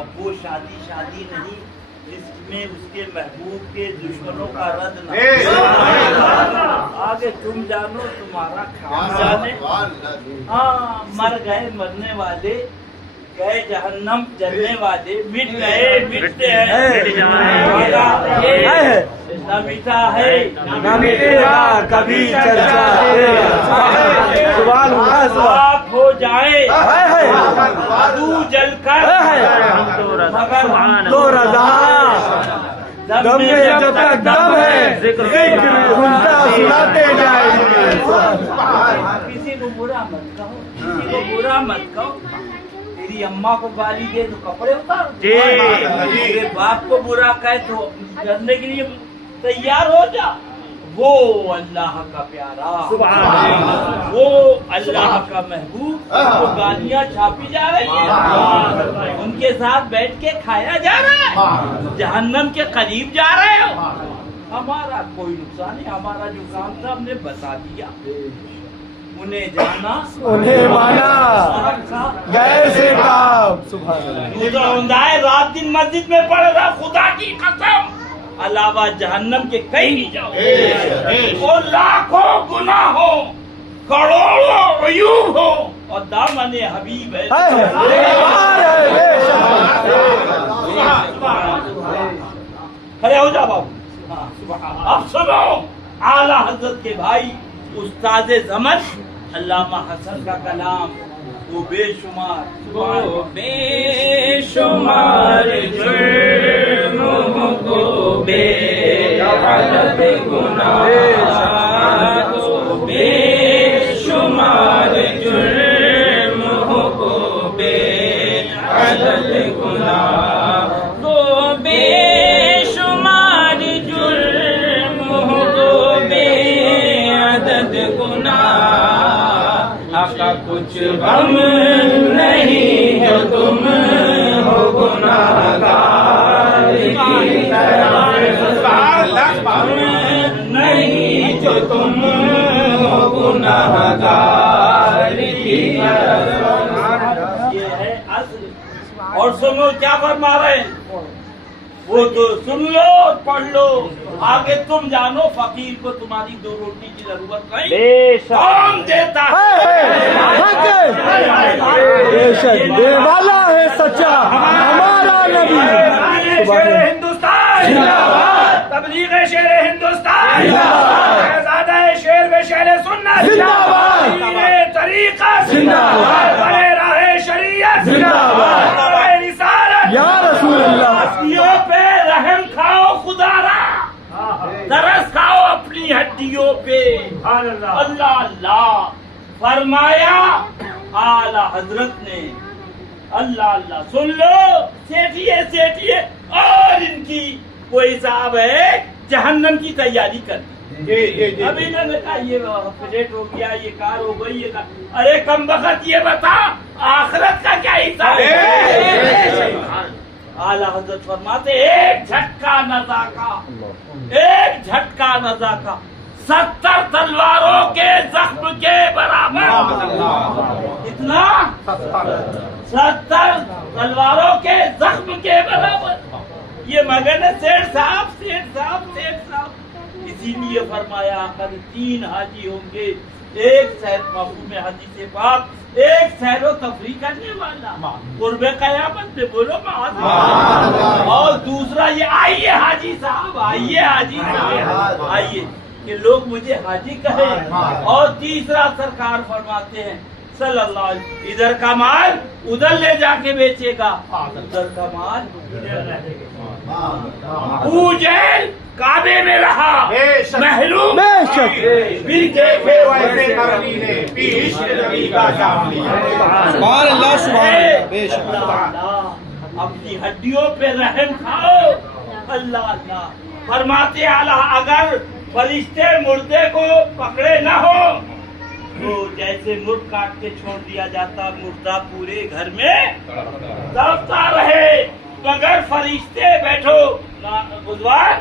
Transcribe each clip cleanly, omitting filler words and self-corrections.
اور وہ شادی نہیں جس میں اس کے محبوب کے دشمنوں کا رد نہ آگے تم جانو تمہارا کام جانے. ہاں مر گئے مرنے والے گئے جہنم جلنے والے مٹ گئے مٹتے ہیں نہ میٹھا ہے نہ مٹے گا کبھی چرچا. آپ ہو جائے عدو جل کر مگر ہم تو رضا دم میں جب تک دم ہے ذکر انتا سناتے جائیں. کسی کو برا مت کہو کسی کو برا مت کہو. تیری اماں کو گالی دے تو کپڑے اتار تیرے باپ کو برا کہے تو کرنے کے لیے تیار ہو جا. وہ اللہ کا پیارا وہ اللہ کا محبوب وہ گالیاں چھاپی جا رہی ہیں ان کے ساتھ بیٹھ کے کھایا جا رہا ہے جہنم کے قریب جا رہے ہو. ہمارا کوئی نقصان نہیں. ہمارا جو کام تھا ہم نے بتا دیا. انہیں جانا انہیں مانا گئے سے کام. سبحان اللہ. رات دن مسجد میں پڑھ رہا خدا کی قسم علاوہ جہنم کے کہیں نہیں جاؤ. اور لاکھوں گناہ ہو کروڑوں عیوب ہو اور دامن حبیب ہے. کھڑے ہو جا بابو. اب سنو اعلی حضرت کے بھائی استاد زمن علامہ حسن کا کلام وہ بے شمار جرم کو بے عدد گناہ بے شمار جرم کو بے عدد گناہ تو بے شمار جرم کو بے عدد گناہ آقا کچھ غم نہیں جو تم ہو گناہگار کی طرح نہیں جو تم ہو گناہگار کی طرح. یہ ہے اصل. اور سنو کیا فرما رہے ہیں وہ تو سن لو پڑھ لو آگے تم جانو. فقیر کو تمہاری 2 روٹی کی ضرورت نہیں کون دیتا دے والا ہے سچا ہمارا نبی. ہندوستان تبلیغ شیر ہندوستان زیادہ شیر و شیر سنت طریقہ بڑے راہ شریعت رسالت یا رسول اللہ. ہڈیوں پہ رحم کھاؤ خدا را درس کھاؤ اپنی ہڈیوں پہ. اللہ اللہ فرمایا اعلی حضرت نے. اللہ اللہ سن لو سیٹھیے اور ان کی کوئی صاحب ہے جہنم کی تیاری کرتی. ابھی انہوں نے کہا یہ پلیٹ ہو گیا یہ کار ہو گئی یہ کار. ارے کم بخت یہ بتا آخرت کا کیا حساب ہے. اعلی حضرت فرماتے ایک جھٹکا نزا کا 70 تلواروں کے زخم کے برابر. اتنا 70 تلواروں کے زخم کے برابر. یہ مگن ہے سیٹ صاحب. اسی لیے فرمایا آخر 3 حاجی ہوں گے. ایک سیر مفہوم حدیث پاک ایک سیر و تفریح کرنے والا قرب قیامت میں بولو اور دوسرا یہ آئیے حاجی صاحب آئیے کہ لوگ مجھے حاجی کہیں. اور تیسرا سرکار فرماتے ہیں صلی اللہ علیہ وسلم ادھر کا مال ادھر لے جا کے بیچے گا ادھر کا مال جیل کعبے میں رہا محروم پھر دیکھے ویسے کرنی نے پیش نبی کا جام لیا. سبحان اللہ اپنی ہڈیوں پہ رحم کھاؤ. اللہ اللہ فرماتے اعلیٰ اگر فرشتے مردے کو پکڑے نہ ہو تو جیسے مرغ کاٹ کے چھوڑ دیا جاتا مردہ پورے گھر میں تڑپتا رہے. مگر فرشتے بیٹھو بدوار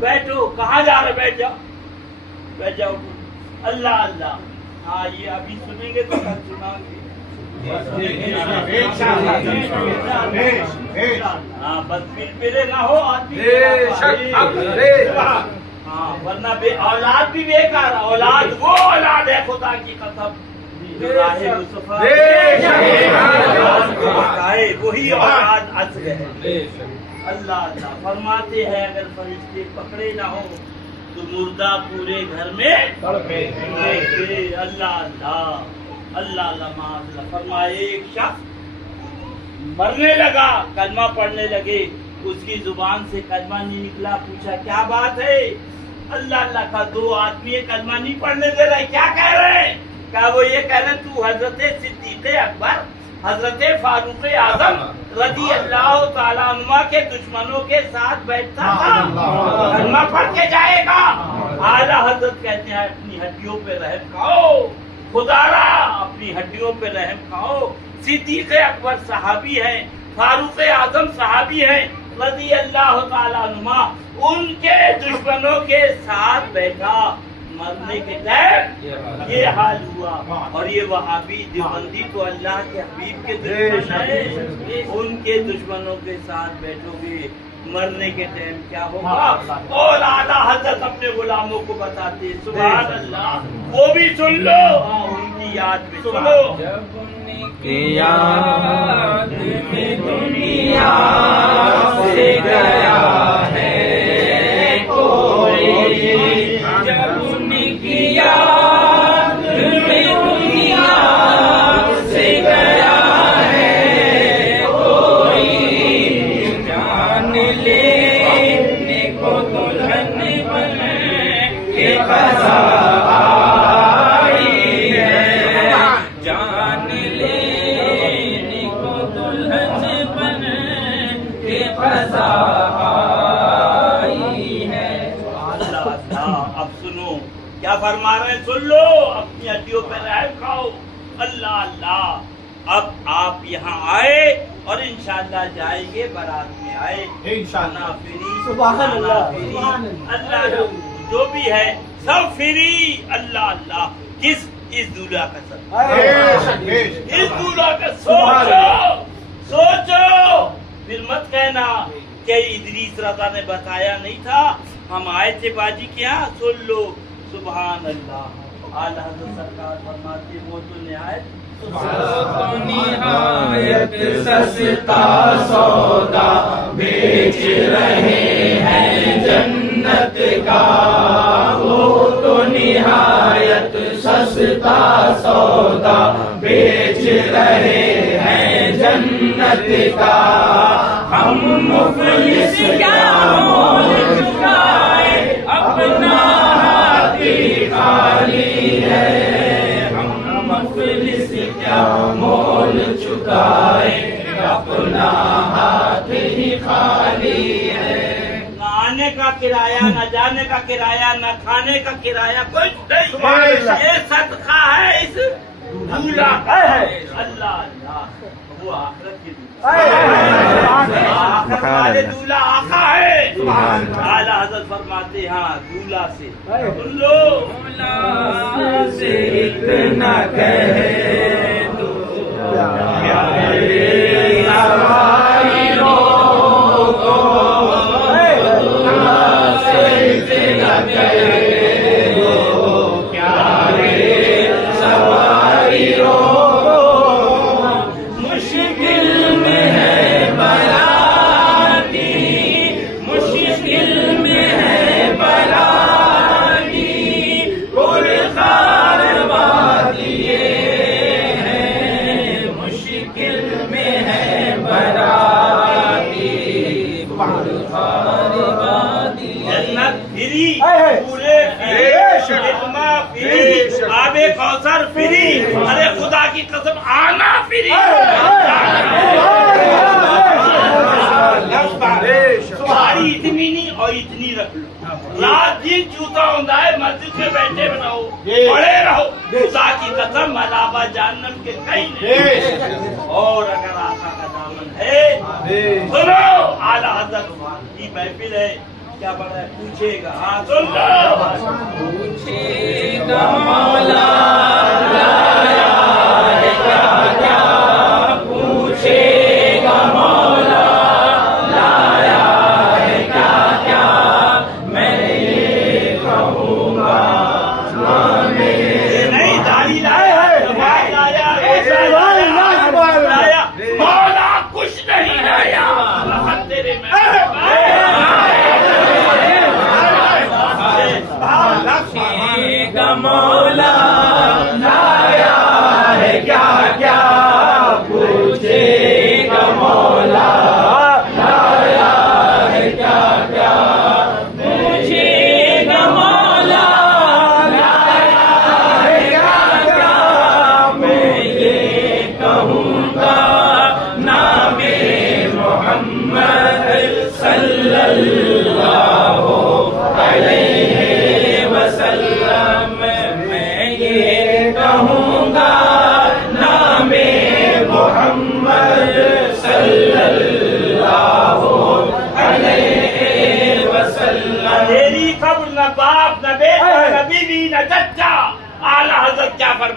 بیٹھو کہاں جا رہے بیٹھ جاؤ. اللہ اللہ. ہاں یہ ابھی سنیں گے تو کل سنائیں گے. ہاں بس پلپلے نہ ہو آدمی، ہاں ورنہ بے اولاد بھی بیکار، اولاد وہ اولاد ہے خدا کی قسم وہی اولاد اصل ہے۔ اللہ اللہ فرماتے ہیں اگر فرشتے پکڑے نہ ہو تو مردہ پورے گھر میں اللہ اللہ اللہ اللہ فرمائے ایک شخص مرنے لگا، کلمہ پڑھنے لگے، اس کی زبان سے کلمہ نہیں نکلا، پوچھا کیا بات ہے؟ اللہ اللہ کا دو آدمی کلمہ نہیں پڑھنے دے رہے، کیا کہہ رہے ہیں؟ کہا وہ یہ کہہ رہے تو حضرت صدیق اکبر حضرت فاروق اعظم رضی اللہ تعالیٰ عنہ کے دشمنوں کے ساتھ بیٹھتا تھا، کلمہ پڑھ کے جائے گا۔ اعلیٰ حضرت کہتے ہیں اپنی ہڈیوں پہ رحم کھاؤ، خدا را اپنی ہڈیوں پہ رحم کھاؤ۔ صدیق اکبر صحابی ہیں، فاروق اعظم صحابی ہیں رضی اللہ تعالیٰ عنہ، ان کے دشمنوں کے ساتھ بیٹھا، مرنے کے ٹائم یہ حال ہوا۔ اور یہ وہابی دیوبندی تو اللہ کے حبیب کے دشمن ہیں، ان کے دشمنوں کے ساتھ بیٹھو گے، مرنے کے ٹائم کیا ہوگا؟ اور اعلیٰ حضرت اپنے غلاموں کو بتاتے سبحان اللہ، وہ بھی سن لو، ان کی یاد میں سنو۔ یاد میں دنیا سے گیا ہے کوئی، جب ان کی یاد میں دنیا سے گیا ہے کوئی، جان لینے کو دلہن بن کے قضا آئی ہے، جان لینے کو دلہن بن کے قضا آئی ہے۔ اللہ اللہ اب سنو کیا فرما رہے ہیں، سن لو، اپنی ہڈیوں پہ رحم کھاؤ۔ اللہ اللہ اب آپ یہاں آئے اور انشاءاللہ جائیں گے بارات میں، آئے انشاءاللہ فری سبحان اللہ، فری سبحان اللہ جو بھی ہے سب فری۔ اللہ اللہ کس اس دولہا کا سب اس دولہا کا سوچو سوچو، پھر مت کہنا کہ ادریس رضا نے بتایا نہیں تھا، ہم آئے تھے باجی کے یہاں، سن لو سبحان اللہ۔ اعلیٰ حضرت سرکار فرماتے وہ تو نہایت نہایت سستا سودا بیچ رہے ہیں جنت کا، وہ تو نہایت سستا سودا بیچ رہے ہیں جنت کا، ہم مفلس کیا مول چکائے اپنا ہاتھ ہی خالی ہے، ہم مفلس کیا مول چکائے اپنا ہاتھ ہی خالی ہے۔ نہ آنے کا کرایہ، نہ جانے کا کرایہ، نہ کھانے کا کرایہ، کچھ نہیں، یہ صدقہ ہے اس دولہا کا ہے۔ اللہ اللہ وہ آخرت کی آخرت والے دولہا آقا ہے۔ اعلیٰ حضرت فرماتے ہاں دولہا سے سن لو، مولا سے اتنا کہہ دو پیارے سوائروں کو، مولا سے اتنا کہہ دو پیارے سوائروں کو، مشکل میں ہے برانی، مشکل میں ہے برانی، پرخار وادیے ہیں، مشکل میں ہے برانی، پرخار وادیے۔ جنت فری، پورے فری، خدمہ فری، آب کوثر فری، ارے خدا کی قسم آنا فری۔ ساری اتنی نہیں اور اتنی رکھ لو، رات دن جوتا ہوتا ہے، مسجد میں بیٹھے رہو، پڑے رہو، خدا کی قسم عذاب جہنم کے کہیں نہیں۔ اور اگر آقا کا دامن ہے سنو، اعلیٰ حضرت کی محفل ہے، کیا بڑا ہے پوچھے گا، ہاں سن لو، پوچھے گا مولا لایا ہے کیا کیا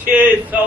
600